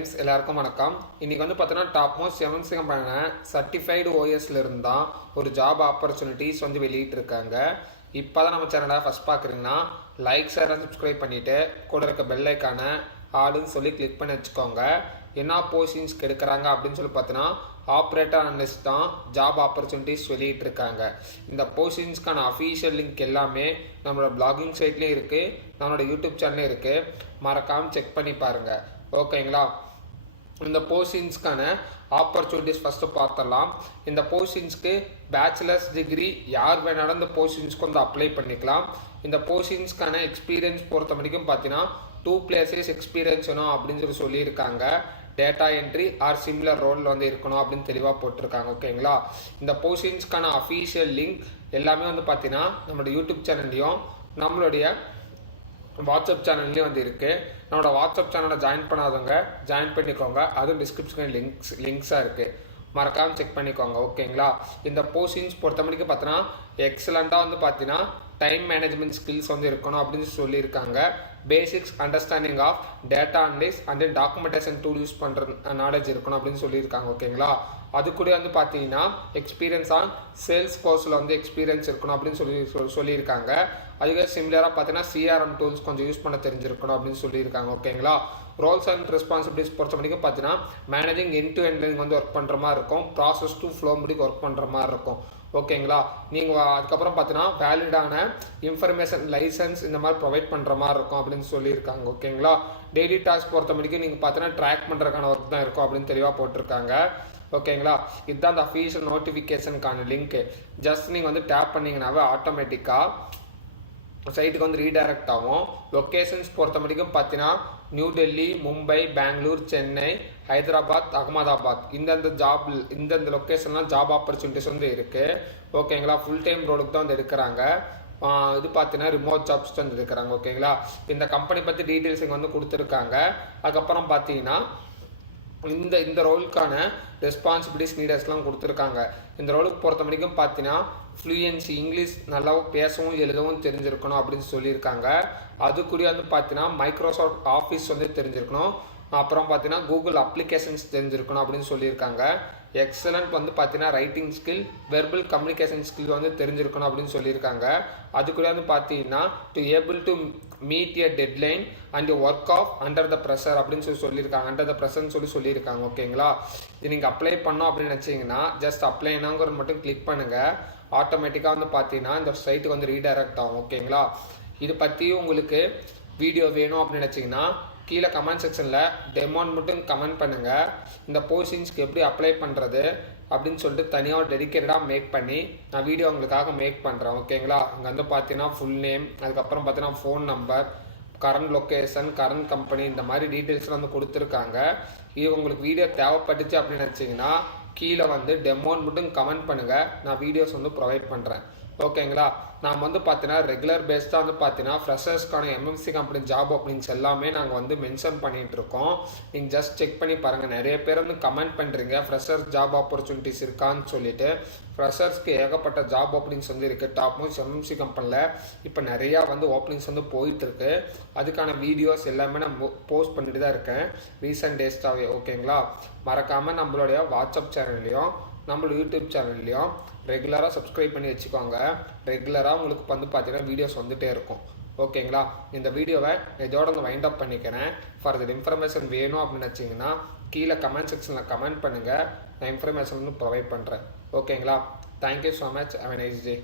எல்லாருக்கும் வணக்கம். இன்னைக்கு வந்து பார்த்தீங்கன்னா டாப் மோஸ்ட் எம்என்சி கம்பெனியான சர்டிஃபைடு ஓஎஸ்ல இருந்தால் ஒரு ஜாப் ஆப்பர்ச்சுனிட்டிஸ் வந்து வெளியிட்டிருக்காங்க. இப்போ தான் நம்ம சேனலை ஃபஸ்ட் பார்க்குறீங்கன்னா லைக் ஷேர் சப்ஸ்கிரைப் பண்ணிவிட்டு கூட இருக்க பெல் ஐக்கான ஆளுன்னு சொல்லி கிளிக் பண்ணி வச்சுக்கோங்க. என்ன போஸ்டிங்ஸ்க்கு எடுக்கிறாங்க அப்படின்னு சொல்லி பார்த்தீங்கன்னா ஆப்ரேட்டர் அனலிஸ்ட் தான் ஜாப் ஆப்பர்ச்சுனிட்டிஸ் வெளியிட்டிருக்காங்க. இந்த போஸ்டிங்ஸ்க்கான அஃபீஷியல் லிங்க் எல்லாமே நம்மளோட பிளாகிங் சைட்லேயும் இருக்குது, நம்மளோட யூடியூப் சேனல்லையும் இருக்குது. மறக்காமல் செக் பண்ணி பாருங்கள். ஓகேங்களா? இந்த போஸ்டிங்ஸ்க்கான ஆப்பர்ச்சுனிட்டிஸ் ஃபஸ்ட்டு பார்த்துடலாம். இந்த போஸ்டிங்ஸ்க்கு பேச்சுலர்ஸ் டிகிரி யார் வேணாலும் இந்த போஸ்டிங்ஸ்க்கு வந்து அப்ளை பண்ணிக்கலாம். இந்த போஸ்டிங்ஸ்க்கான எக்ஸ்பீரியன்ஸ் பொறுத்த வரைக்கும் பார்த்தீங்கன்னா 2+ years எக்ஸ்பீரியன்ஸ் வேணும் அப்படின்னு சொல்லியிருக்காங்க. டேட்டா என்ட்ரி ஆர் சிமிலர் ரோலில் வந்து இருக்கணும் அப்படின்னு தெளிவாக போட்டிருக்காங்க. ஓகேங்களா? இந்த போஸ்டிங்ஸ்க்கான அஃபீஷியல் லிங்க் எல்லாமே வந்து பார்த்தீங்கன்னா நம்மளோட யூடியூப் சேனல்லையும் நம்மளுடைய வாட்ஸ்அப் சேனல்லையும் வந்து இருக்குது. நம்மளோட வாட்ஸ்அப் சேனலை ஜாயின் பண்ணாதவங்க ஜாயின் பண்ணிக்கோங்க. அதுவும் டிஸ்கிரிப்ஷனில் லிங்க்ஸாக இருக்குது. மறக்காமல் செக் பண்ணிக்கோங்க. ஓகேங்களா? இந்த போஸ்டிங்ஸ் பொறுத்த வரைக்கும் பார்த்தீங்கன்னா எக்ஸலண்ட்டாக வந்து பார்த்தீங்கன்னா டைம் மேனேஜ்மெண்ட் ஸ்கில்ஸ் வந்து இருக்கணும் அப்படின்னு சொல்லியிருக்காங்க. Basics understanding of data analysis and documentation tool use பண்ணுற நாலேஜ் இருக்கணும் அப்படின்னு சொல்லியிருக்காங்க. ஓகேங்களா? அது கூட வந்து பார்த்தீங்கன்னா எக்ஸ்பீரியன்ஸ் ஆன் சேல்ஸ் கோர்ஸில் வந்து எக்ஸ்பீரியன்ஸ் இருக்கணும் அப்படின்னு சொல்லியிருக்காங்க. அதுவே சிமிலராக பார்த்தீங்கன்னா சிஆர்எம் டூல்ஸ் கொஞ்சம் யூஸ் பண்ண தெரிஞ்சிருக்கணும் அப்படின்னு சொல்லியிருக்காங்க. ஓகேங்களா? ரோல்ஸ் அண்ட் ரெஸ்பான்சிபிலிட்டிஸ் பொறுத்த வரைக்கும் பார்த்தீங்கன்னா மேனேஜிங் எண்ட் டு எண்ட் வந்து ஒர்க் பண்ணுற மாதிரி இருக்கும். ப்ராசஸ் டு ஃப்ளோ முடிக்கு ஒர்க் பண்ணுற மாதிரி இருக்கும். ஓகேங்களா? நீங்கள் அதுக்கப்புறம் பார்த்தீங்கன்னா வேலிடான இன்ஃபர்மேஷன் லைசன்ஸ் இந்த மாதிரி ப்ரொவைட் பண்ணுற மாதிரி இருக்கும் அப்படின்னு சொல்லியிருக்காங்க. ஓகேங்களா? டெய்லி டாஸ்க் பொறுத்த வரைக்கும் நீங்கள் பார்த்தீங்கன்னா ட்ராக் பண்ணுறதுக்கான ஒர்க் தான் இருக்கும் அப்படின்னு தெளிவாக போட்டிருக்காங்க. ஓகேங்களா? இதுதான் அந்த அஃபீஷியல் நோட்டிஃபிகேஷனுக்கான லிங்க்கு. ஜஸ்ட் நீங்கள் வந்து டேப் பண்ணிங்கனாவே ஆட்டோமேட்டிக்காக சைட்டுக்கு வந்து ரீடைரக்ட் ஆகும். லொக்கேஷன்ஸ் பொறுத்த வரைக்கும் பார்த்தீங்கன்னா நியூ டெல்லி, மும்பை, பெங்களூர், சென்னை, ஹைதராபாத், அகமதாபாத் இந்தந்த லொக்கேஷன்லாம் ஜாப் ஆப்பர்ச்சுனிட்டிஸ் வந்து இருக்குது. ஓகேங்களா? ஃபுல் டைம் ரோலுக்கு தான் வந்து எடுக்கிறாங்க. இது பார்த்தீங்கன்னா ரிமோட் ஜாப்ஸ் வந்து எடுக்கிறாங்க. ஓகேங்களா? இந்த கம்பெனி பற்றி டீட்டெயில்ஸ் இங்கே வந்து கொடுத்துருக்காங்க. அதுக்கப்புறம் பார்த்தீங்கன்னா இந்த ரோலுக்கான ரெஸ்பான்சிபிலிட்டிஸ் நீடர்ஸ்லாம் கொடுத்துருக்காங்க. இந்த ரோலுக்கு பொறுத்த வரைக்கும் பார்த்தீங்கன்னா ஃப்ளூயன்சி இங்கிலீஷ் நல்லா பேசவும் எழுதவும் தெரிஞ்சிருக்கணும் அப்படின்னு சொல்லியிருக்காங்க. அது கூட வந்து பார்த்தீங்கன்னா மைக்ரோசாஃப்ட் ஆஃபீஸ் வந்து தெரிஞ்சிருக்கணும். அப்புறம் பார்த்தீங்கன்னா கூகுள் அப்ளிகேஷன்ஸ் தெரிஞ்சிருக்கணும் அப்படின்னு சொல்லியிருக்காங்க. எக்ஸலண்ட் வந்து பார்த்தீங்கன்னா writing skill, verbal communication skill வந்து தெரிஞ்சிருக்கணும் அப்படின்னு சொல்லியிருக்காங்க. அது கூட வந்து பார்த்தீங்கன்னா to able to meet a deadline and work of under the pressure அப்படின்னு சொல்லியிருக்காங்க. அண்டர் த ப்ரெஷர்னு சொல்லியிருக்காங்க. ஓகேங்களா? இது நீங்கள் அப்ளை பண்ணோம் அப்படின்னு நினச்சிங்கன்னா ஜஸ்ட் அப்ளைனாங்கிற மட்டும் கிளிக் பண்ணுங்கள். ஆட்டோமேட்டிக்காக வந்து பார்த்தீங்கன்னா இந்த சைட்டுக்கு வந்து ரீடைரக்ட் ஆகும். ஓகேங்களா? இது பற்றி உங்களுக்கு வீடியோ வேணும் அப்படின்னு நினச்சிங்கன்னா கீழே கமெண்ட் செக்ஷனில் டெமோன்னு மட்டும் கமெண்ட் பண்ணுங்கள். இந்த போஸ்டிங்ஸ்க்கு எப்படி அப்ளை பண்ணுறது அப்படின்னு சொல்லிட்டு தனியாக டெடிக்கேட்டடாக மேக் பண்ணி நான் வீடியோ உங்களுக்காக மேக் பண்ணுறேன். ஓகேங்களா? இங்கே வந்து பார்த்தீங்கன்னா ஃபுல் நேம், அதுக்கப்புறம் பார்த்தீங்கன்னா phone number, current location, current company, இந்த மாதிரி டீட்டெயில்ஸ்லாம் வந்து கொடுத்துருக்காங்க. இது உங்களுக்கு வீடியோ தேவைப்பட்டுச்சு அப்படின்னு நினச்சிங்கன்னா கீழே வந்து டெமோன்னு மட்டும் கமெண்ட் பண்ணுங்கள். நான் வீடியோஸ் வந்து ப்ரொவைட் பண்ணுறேன். ஓகேங்களா? நாம் வந்து பார்த்தீங்கன்னா ரெகுலர் பேஸ்டாக வந்து பார்த்தீங்கன்னா ஃப்ரெஷர்ஸ்க்கான எம்என்சி கம்பெனி ஜாப் ஓப்பனிங்ஸ் எல்லாமே நாங்கள் வந்து மென்ஷன் பண்ணிகிட்டு இருக்கோம். நீங்கள் ஜஸ்ட் செக் பண்ணி பாருங்கள். நிறைய பேர் வந்து கமெண்ட் பண்ணுறீங்க ஃப்ரெஷர்ஸ் ஜாப் ஆப்பர்ச்சுனிட்டிஸ் இருக்கான்னு சொல்லிட்டு. ஃப்ரெஷர்ஸ்க்கு ஏகப்பட்ட ஜாப் ஓப்பனிங்ஸ் வந்து இருக்குது. டாப் மோஸ்ட் எம்என்சி கம்பெனியில் இப்போ நிறையா வந்து ஓப்பனிங்ஸ் வந்து போயிட்டுருக்கு. அதுக்கான வீடியோஸ் எல்லாமே நான் போஸ்ட் பண்ணிட்டு தான் இருக்கேன் ரீசெண்ட் டேஸ்டாகவே. ஓகேங்களா? மறக்காமல் நம்மளுடைய வாட்ஸ்அப் சேனல்லையும் நம்மளோட யூடியூப் சேனல்லையும் ரெகுலராக சப்ஸ்கிரைப் பண்ணி வச்சுக்கோங்க. ரெகுலராக உங்களுக்கு வந்து பார்த்தீங்கன்னா வீடியோஸ் வந்துகிட்டே இருக்கும். ஓகேங்களா? இந்த வீடியோவை இதோட நான் வைண்ட் அப் பண்ணிக்கிறேன். ஃபர்தர் இன்ஃபர்மேஷன் வேணும் அப்படின்னு வச்சிங்கன்னா கீழே கமெண்ட் செக்ஷனில் கமெண்ட் பண்ணுங்கள். நான் இன்ஃபர்மேஷன் வந்து ப்ரொவைட் பண்ணுறேன். ஓகேங்களா? Thank you so much. Have a nice day.